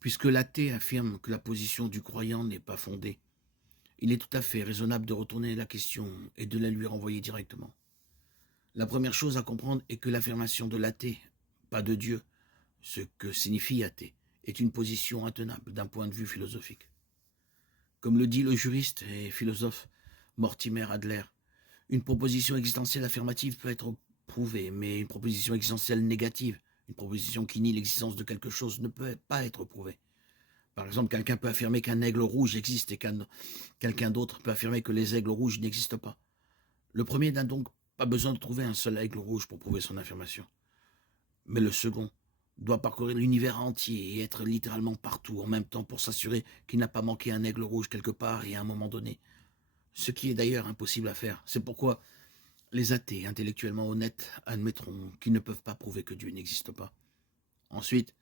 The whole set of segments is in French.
Puisque l'athée affirme que la position du croyant n'est pas fondée, il est tout à fait raisonnable de retourner la question et de la lui renvoyer directement. La première chose à comprendre est que l'affirmation de l'athée, pas de Dieu, ce que signifie athée, est une position intenable d'un point de vue philosophique. Comme le dit le juriste et philosophe Mortimer Adler, une proposition existentielle affirmative peut être prouvée, mais une proposition existentielle négative, une proposition qui nie l'existence de quelque chose, ne peut pas être prouvée. Par exemple, quelqu'un peut affirmer qu'un aigle rouge existe et quelqu'un d'autre peut affirmer que les aigles rouges n'existent pas. Le premier n'a donc pas besoin de trouver un seul aigle rouge pour prouver son affirmation. Mais le second doit parcourir l'univers entier et être littéralement partout en même temps pour s'assurer qu'il n'a pas manqué un aigle rouge quelque part et à un moment donné. Ce qui est d'ailleurs impossible à faire. C'est pourquoi les athées intellectuellement honnêtes admettront qu'ils ne peuvent pas prouver que Dieu n'existe pas. Ensuite,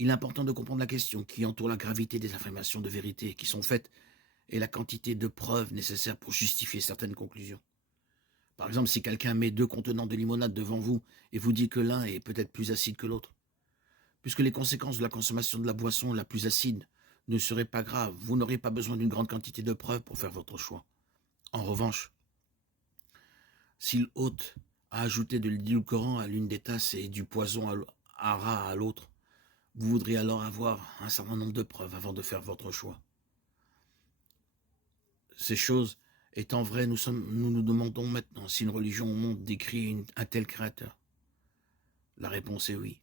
il est important de comprendre la question qui entoure la gravité des affirmations de vérité qui sont faites et la quantité de preuves nécessaires pour justifier certaines conclusions. Par exemple, si quelqu'un met 2 contenants de limonade devant vous et vous dit que l'un est peut-être plus acide que l'autre, puisque les conséquences de la consommation de la boisson la plus acide ne seraient pas graves, vous n'aurez pas besoin d'une grande quantité de preuves pour faire votre choix. En revanche, si l'hôte a ajouté de l'édulcorant à l'une des tasses et du poison à rat à l'autre, vous voudrez alors avoir un certain nombre de preuves avant de faire votre choix. Ces choses étant vraies, nous nous demandons maintenant si une religion au monde décrit un tel créateur. La réponse est oui.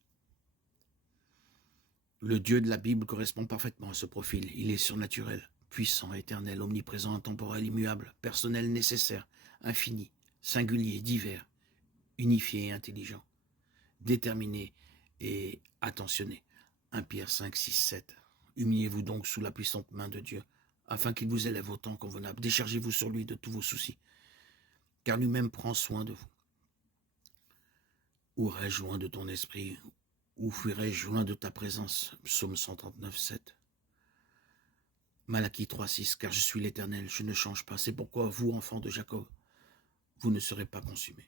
Le Dieu de la Bible correspond parfaitement à ce profil. Il est surnaturel, puissant, éternel, omniprésent, intemporel, immuable, personnel, nécessaire, infini, singulier, divers, unifié et intelligent, déterminé et attentionné. 1 Pierre 5, 6, 7. Humiliez-vous donc sous la puissante main de Dieu, afin qu'il vous élève au temps convenable. Déchargez-vous sur lui de tous vos soucis, car lui-même prend soin de vous. Où irai-je loin de ton esprit? Où fuirai-je loin de ta présence? Psaume 139, 7. Malachie 3, 6. Car je suis l'Éternel, je ne change pas. C'est pourquoi vous, enfants de Jacob, vous ne serez pas consumés.